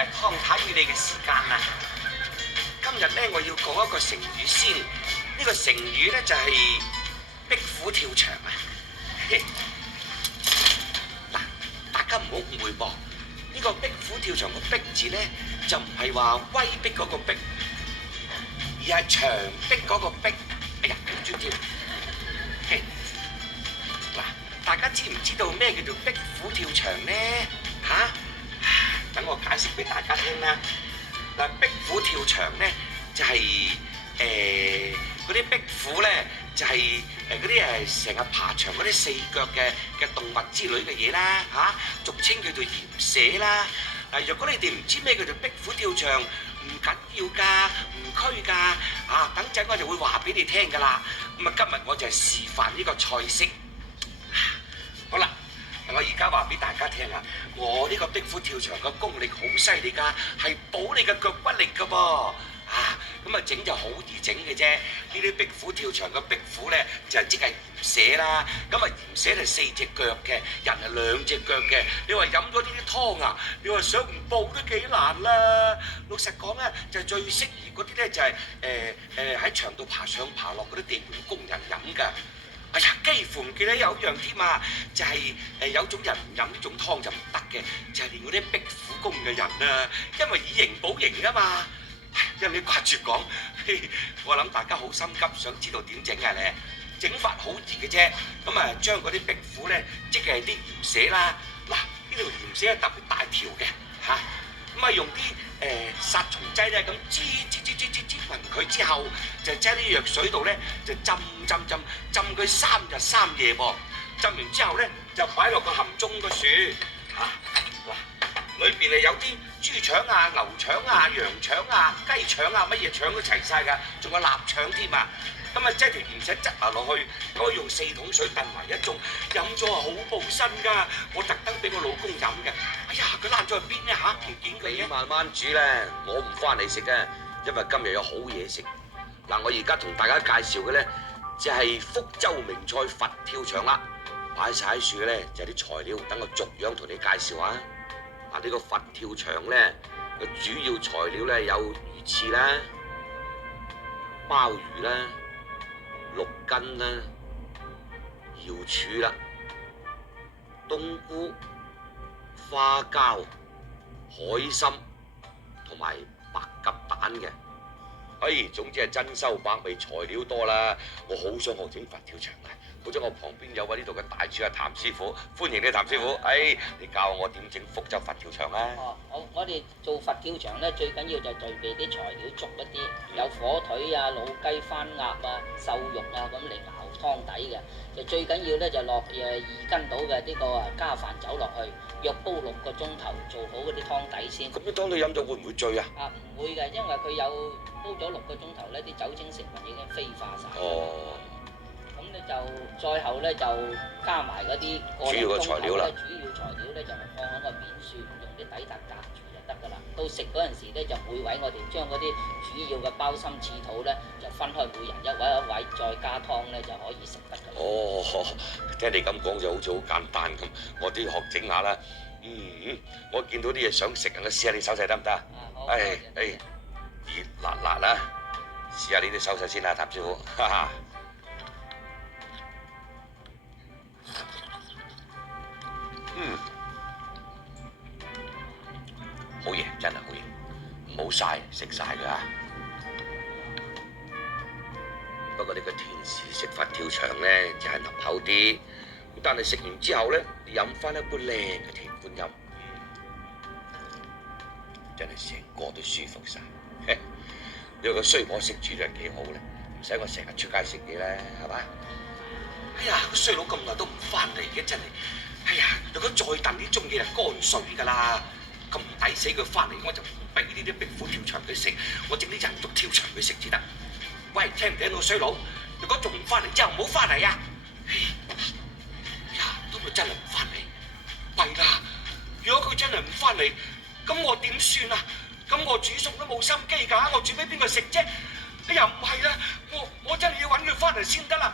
係湯太與你嘅時間啦。今日咧，我要講一個成語先。呢個成語咧就係壁虎跳牆啊！嗱，大家唔好誤會噃。呢個壁虎跳牆個壁字咧，就唔係話威逼嗰個逼，而係牆壁嗰個壁。哎呀，轉跳！嗱，大家知唔知道咩叫做壁虎跳牆咧？等我解釋俾大家聽啦。嗱，壁虎跳牆咧就係嗰啲壁虎咧就係嗰啲成日爬牆嗰啲四腳嘅動物之類嘅嘢啦俗稱叫做鹽蛇啦。若果你哋唔知咩叫做壁虎跳牆，唔緊要㗎，唔拘㗎等陣我就會話俾你聽㗎啦。咁啊，今日我就係示範呢個菜式。好啦。我而家話俾大家聽啊，我呢個壁虎跳牆嘅功力好犀利㗎，係補你嘅腳骨力㗎噃。咁啊整就好易整嘅啫。呢啲壁虎跳牆嘅壁虎咧，就即係鹽蛇啦。咁啊鹽蛇係4隻腳嘅，人係2隻腳嘅。你話飲咗呢啲湯啊，你話想唔補都幾難啦。老實講咧，就最適宜嗰啲咧就係喺牆度爬上爬落嗰啲地盤工人飲㗎。哎呀，幾乎唔記得有一樣添啊，就係有種人唔飲呢種湯就唔得嘅，就係連嗰啲壁虎功嘅人啊，因為以形補形啊嘛。因為你掛住講，我諗大家好心急，想知道點整啊咧？整法好易嘅啫，咁啊將嗰啲壁虎咧，即係啲鹽蛇啦，嗱呢條鹽蛇係特別大條嘅咁啊用啲殺蟲劑咧咁滋勻佢之後，就擠啲藥水度咧就浸佢3日3夜噃。浸完之後咧就擺落個冚鐘個樹嗱，裏邊係有啲豬腸啊、牛腸啊、羊腸啊、雞腸啊，乜嘢腸都齊晒㗎，仲有臘腸添啊！咁啊，擠條鹽蛇執埋落去，咁我用4桶水燉埋一盅，飲咗啊好補身㗎。我特登俾我老公飲嘅。哎呀，佢爛咗去邊咧唔見佢嘅。慢慢煮咧，我唔翻嚟食嘅，因為今日有好嘢食。嗱，我而家同大家介紹嘅咧，就係福州名菜佛跳牆啦。擺晒喺樹嘅咧，就係啲材料，等我逐樣同你介紹下。嗱，呢個佛跳牆咧，個主要材料咧有魚翅啦、鮑魚啦、6斤啦、瑤柱啦、冬菇、花膠、海參同埋白鴿蛋嘅。總之係珍饈百味，材料多啦。我好想學整佛跳牆啊！好彩我旁邊有位呢度嘅大廚譚師傅，歡迎你譚師傅。你教我點整福州佛跳牆啊？我哋做佛跳牆咧，最緊要就具備啲材料足一啲，有火腿啊、老雞、番鴨啊、瘦肉啊咁嚟熬湯底嘅。就最緊要咧就落2斤到嘅呢個加飯酒落去，約煲6個鐘頭，做好嗰啲湯底先。咁啲湯你飲咗會唔會醉啊？唔會嘅，因為佢有煲咗6個鐘頭咧，啲酒精成分已經飛化晒。咁你就再後咧就加埋嗰啲主要嘅材料啦。主要材料咧就係放喺個面雪，用啲底笪隔住就得㗎啦。到食嗰陣時咧，就每位我哋將嗰啲主要嘅鮑參翅肚咧，就分開每人一位一位，再加湯咧就可以食得㗎啦。聽你咁講就好似好簡單咁，我都要學整下啦。我見到啲嘢想食啊，我試下你手勢得唔得啊？好。熱辣辣啦，試下你啲手勢先啦，譚師傅。好嘢，真係好嘢，唔好嘥，食晒佢啊！不過呢個天時食佛跳牆咧就係濃口啲，但係食完之後咧，你飲翻一杯靚嘅甜款飲，真係成個都舒服晒。你話個衰婆識煮人幾好咧，唔使我成日出街食嘢咧，係嘛？哎呀，個衰佬咁耐都唔翻嚟嘅，真係。哎呀，如果再燉呢盅嘢就乾水㗎啦。咁唔抵死佢翻嚟，我就唔俾呢啲壁虎跳牆佢食，我整啲人肉跳牆佢食至得。喂，聽唔聽到衰佬？如果仲唔翻嚟之後唔好翻嚟啊！都佢真係唔翻嚟，弊啦！如果佢真係唔翻嚟，咁我點算啊？咁我煮餸都冇心機㗎，我煮俾邊個食啫？哎呀，唔係啦，我真係要揾佢翻嚟先得啦！